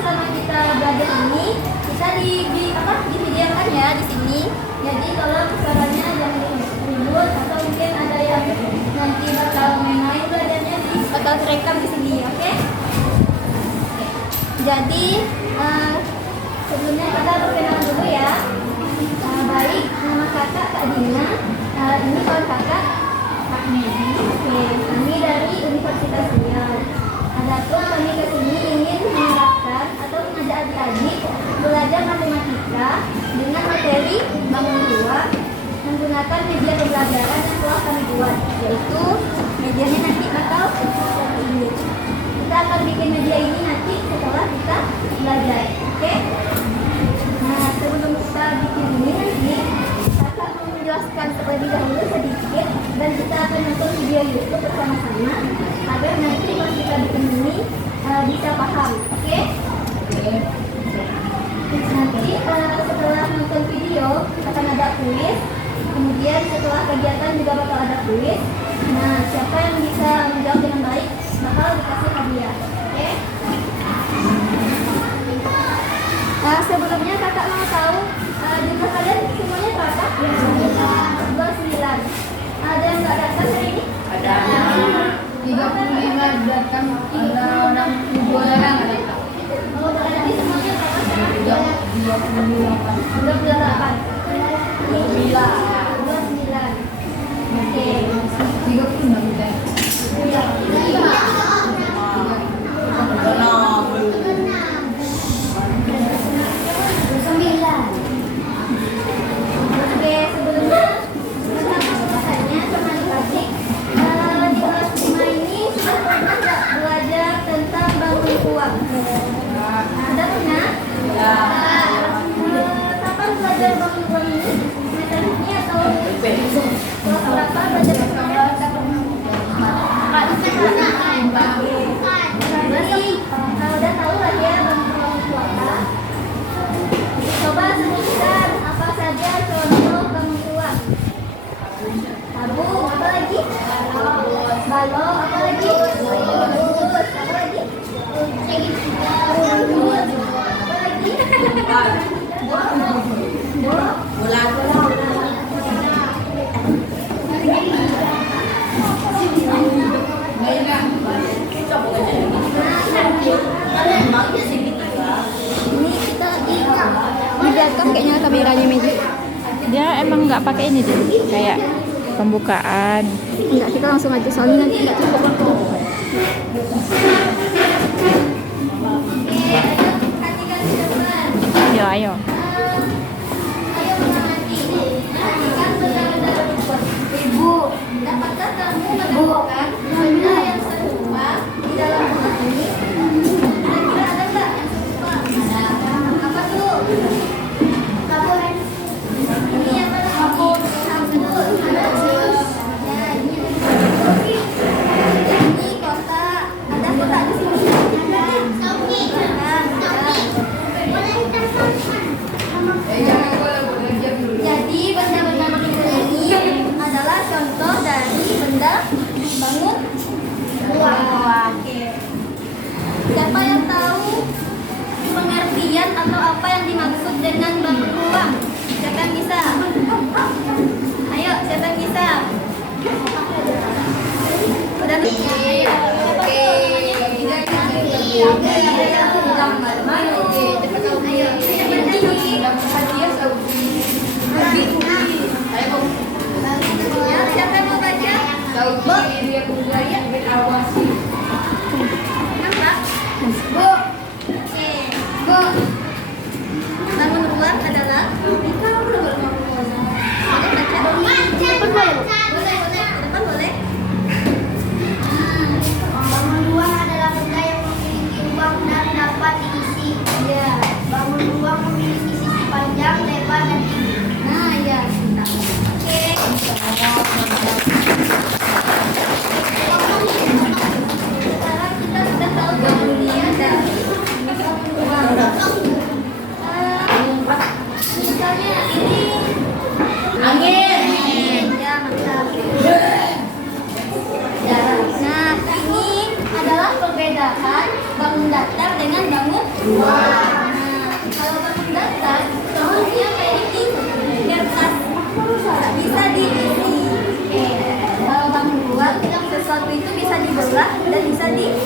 selama kita belajar ini kita disediakan ya di sini. Jadi kalau misalnya jangan ribut atau mungkin ada yang nanti bakal main-main belajarnya bakal terekam di sini, oke? Jadi sebelumnya kita perkenalan dulu ya. Baik, nama kakak Kak Dina. Ini kawan kakak Kak Medi. Oke, kami dari Universitas Riau. Adapun kami ke sini ingin menerapkan atau mengajak adik-adik belajar matematika dengan materi bangun ruang menggunakan media pembelajaran yang telah kami buat, yaitu medianya nanti bakal seperti ini. Kita akan bikin media ini nanti setelah kita belajar, oke? Nah, sebelum kita bikin ini nanti kakak mau menjelaskan terlebih dahulu sedikit dan kita akan nonton video YouTube bersama-sama agar nanti pas kita bikin ini bisa paham, oke? Nanti setelah nonton video akan ada kuis, kemudian setelah kegiatan juga bakal ada kuis. Nah, siapa yang bisa menjawab dengan baik bakal dikasih hadiah, oke? Nah, sebelumnya kakak mau tahu jumlah kalian semuanya berapa? 29. Ada yang nggak datang hari ini? Ada 35 datang, ada orang 2 orang ada. Oh, berarti semuanya berapa? 28. 29. Oke. 36 udah. Iya. Oke, sebelumnya pertanyaannya sama adik-adik, di kelas 5 ini sudah pernah nggak belajar tentang bangun ruang? Ada pernah? Ya. Kapan belajar bangun ruang ini? Metodenya atau kelas berapa belajar tentang Berarti udah tahu lah ya bangun ruang itu apa? Coba sebutkan apa saja contoh bangun ruang. Tabung, apa lagi? Balok, apa lagi? Terus, apa lagi? Apa lagi? Bola. Ini kita Direkam kayaknya kameranya Medi. Dia emang nggak pakai ini deh, kayak pembukaan. enggak, kita langsung aja soalnya nanti enggak cukup waktu. Ayo, ayo. Ayo mengamati. Perhatikan benda-benda tersebut. Ibu, dapatkah kamu menemukan benda yang serupa di dalam rumah ini? Kira-kira ada nggak yang serupa? Ada. Apa tuh? Sabun. Ini apa lagi? Sabun. Ada. Ya, ini. Ini kotak. Ada kotak di sini. Ada. Jadi benda-benda berikut ini adalah contoh dari benda bangun ruang. Oke. Siapa yang tahu pengertian atau apa yang dimaksud dengan bangun ruang? Siapa yang bisa? Ayo, siapa yang bisa? Udah bisa? Oke. Siapa yang mau baca? Nampak? Bu. Oke. Bu. Bangun ruang adalah boleh baca? Depan boleh? Boleh. Depan boleh? Bangun ruang adalah benda yang memiliki ruang dan dapat diisi. Iya. Bangun ruang memiliki sisi panjang, lebar, dan tinggi. Nah, iya. Oke. Sekarang kita sudah tahu bangunnya dari bangun ruang. Misalnya ini Angin. ya, mantap. Ya. Nah, ini adalah perbedaan bangun bangun datar dengan bangun luas. Nah, kalau bangun datar, contohnya kayak ini, kertas nggak bisa diisi. Oke. Kalau bangun luas, sesuatu itu bisa dibelah dan bisa diisi.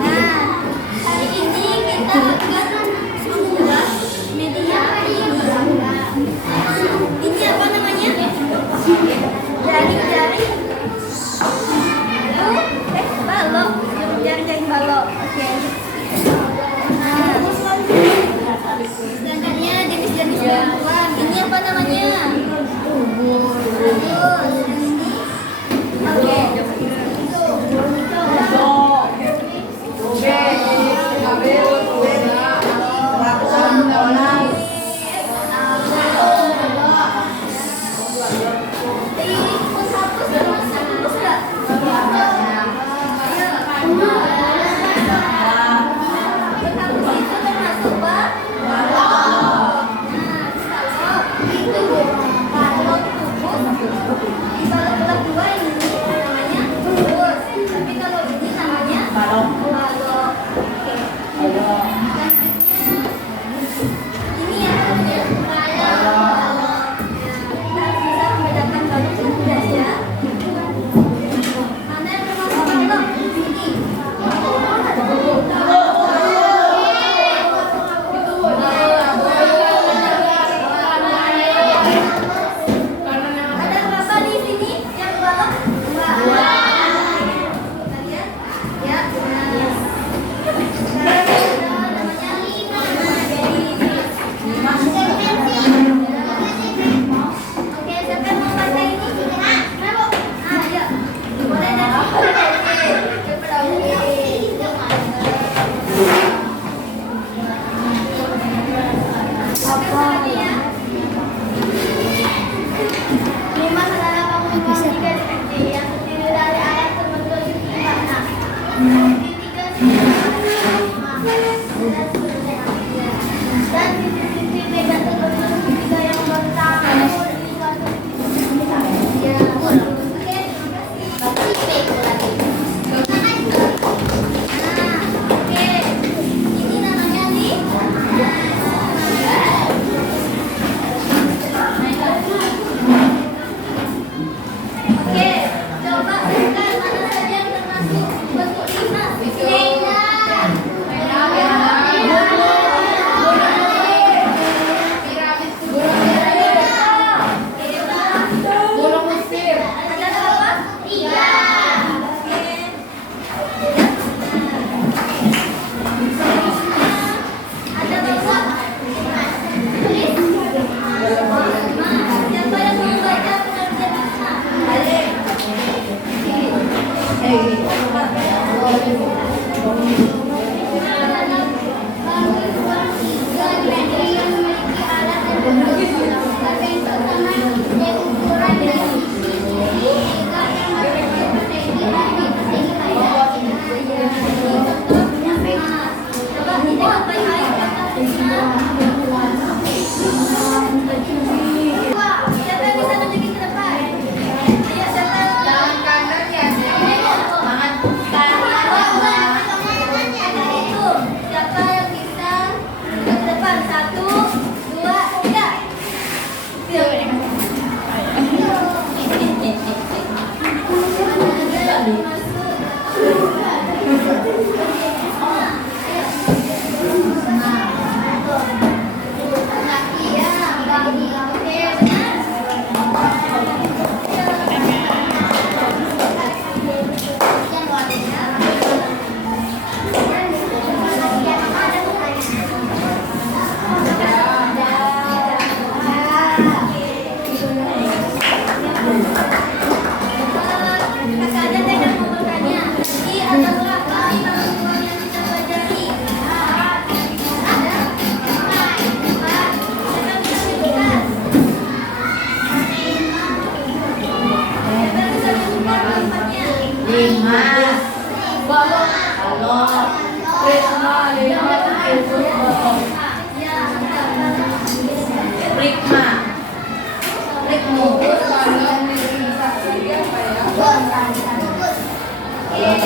Nah, hari ini kita akan membuat media ini. Ini apa namanya? Jaring-jaring balok. Jaring-jaring balok. Oke. Nah, sedangkannya jenis-jenis bantuan. Ini apa namanya? Bagus. Oke.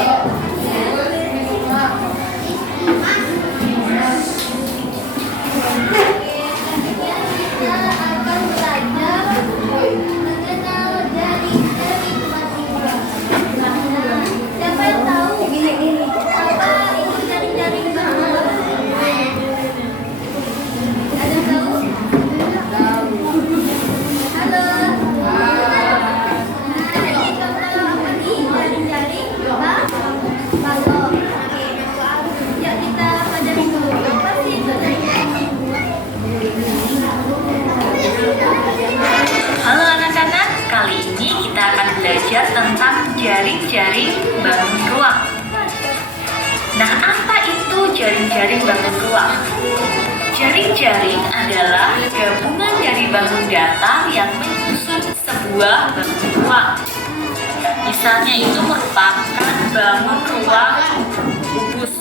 Oke. belajar tentang jaring-jaring bangun ruang. Nah, apa itu jaring-jaring bangun ruang? Jaring-jaring adalah gabungan dari bangun datar yang menyusun sebuah bangun ruang. Misalnya itu merupakan bangun ruang kubus.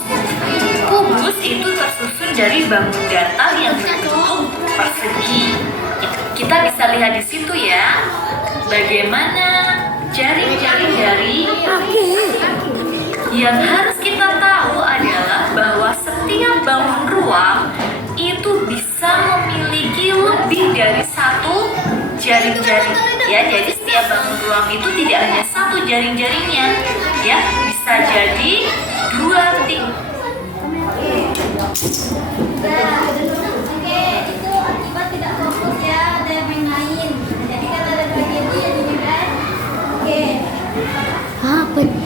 Kubus itu tersusun dari bangun datar yang berbentuk persegi. Kita bisa lihat di situ ya, bagaimana jaring-jaring dari yang harus kita tahu adalah bahwa setiap bangun ruang itu bisa memiliki lebih dari satu jaring-jaring ya. Jadi setiap bangun ruang itu tidak hanya satu jaring-jaringnya ya, bisa jadi 2, 3. Oke, itu akibat tidak fokus ya, ada yang main-main. Jadi kata ada tragedi ya ini kan. Oke.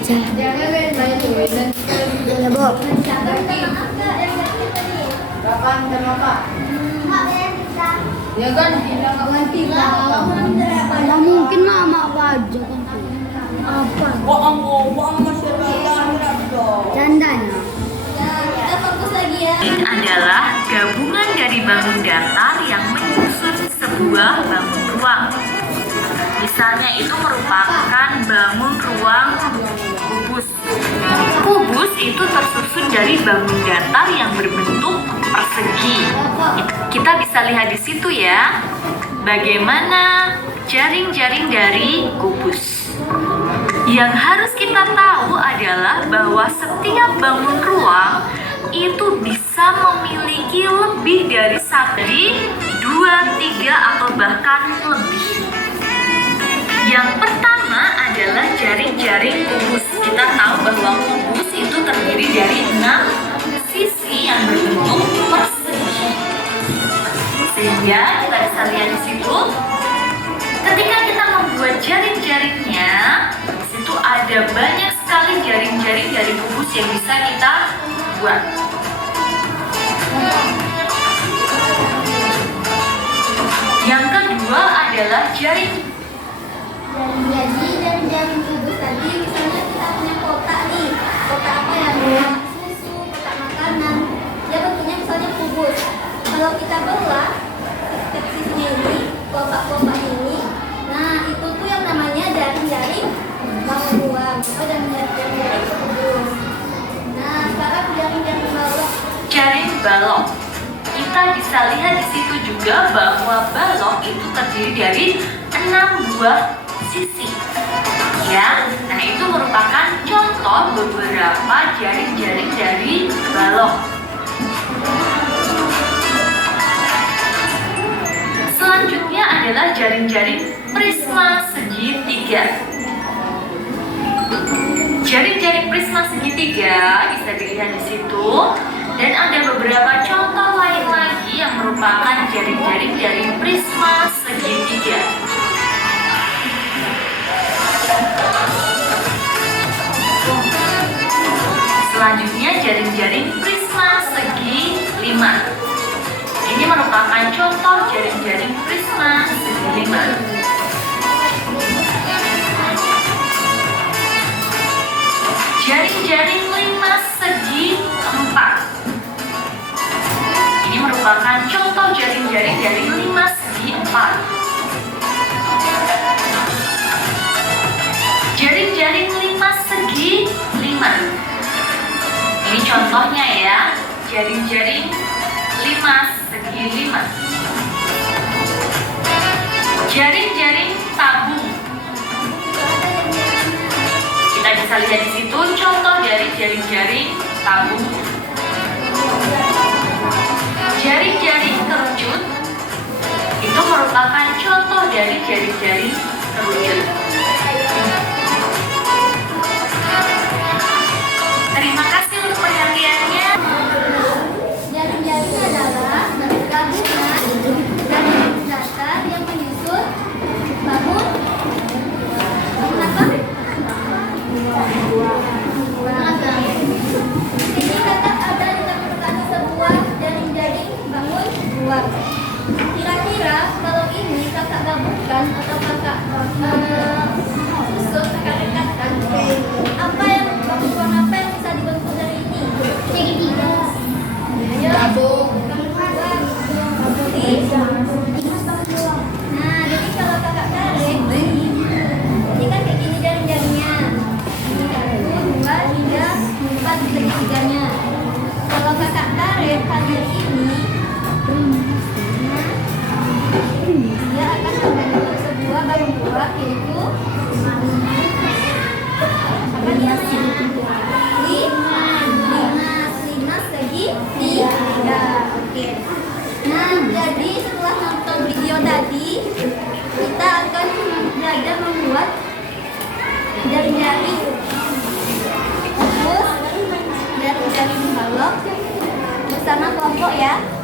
Jangan main-main dulu dan Ya, Bu. Siapa yang angka yang sakit tadi? kapan sama Pak? Ya kan hilang ganti Mana mungkin mama aja kan. Apa? Bohong masyarakat Candanya. Ya, kita fokus lagi ya. Ini adalah gabungan dari bangun datar yang menyusun sebuah bangun ruang. Misalnya itu merupakan bangun ruang kubus. Kubus itu tersusun dari bangun datar yang berbentuk persegi. Kita bisa lihat di situ ya, bagaimana jaring-jaring dari kubus. Yang harus kita tahu adalah bahwa setiap bangun ruang itu bisa memiliki lebih dari 1, 2, 3 atau bahkan lebih. Yang pertama adalah jaring-jaring kubus. Kita tahu bahwa kubus itu terdiri dari 6 sisi yang berbentuk persegi. Sehingga kita bisa lihat di situ, ketika kita membuat jaring-jaringnya, di situ ada banyak sekali jaring-jaring dari kubus yang bisa kita buat. Yang kedua adalah jaring. Jadi jaring-jaring kubus tadi, misalnya kita punya kotak nih, kotak apa ya? Kotak susu, kotak makanan. Dia bentuknya misalnya kubus. Kalau kita belah sisinya ini, kotak-kotak ini, nah itu tuh yang namanya jaring-jaring bangun ruang atau jaring-jaring kubus. Nah sekarang jaring-jaring balok. Jaring balok. Kita bisa lihat di situ juga bahwa balok itu terdiri dari 6 buah sisi. Ya, nah itu merupakan contoh beberapa jaring-jaring dari balok. Selanjutnya adalah jaring-jaring prisma segitiga. Jaring-jaring prisma segitiga bisa dilihat di situ, dan ada beberapa contoh lain lagi yang merupakan jaring-jaring dari prisma segitiga. Selanjutnya jaring-jaring prisma segi 5. Ini merupakan contoh jaring-jaring prisma segi 5. Jaring-jaring 5 segi 4. Ini merupakan contoh jaring-jaring dari 5 segi 4. Jaring-jaring 5 segi 5. Ini contohnya ya, jaring-jaring 5 segi 5. Jaring-jaring tabung. Kita bisa lihat di situ contoh dari jaring-jaring tabung. Jaring-jaring kerucut itu merupakan contoh dari jaring-jaring kerucut. Terima kasih untuk perhatiannya. Jaring-jaring adalah gabungan dari datar yang menyusun bangun apa? Ini kata ada ditemukan sebuah jaring-jaring bangun ruang. Kira-kira kalau ini kakak gabungkan atau kakak kembali mengalog bersama kelompok ya.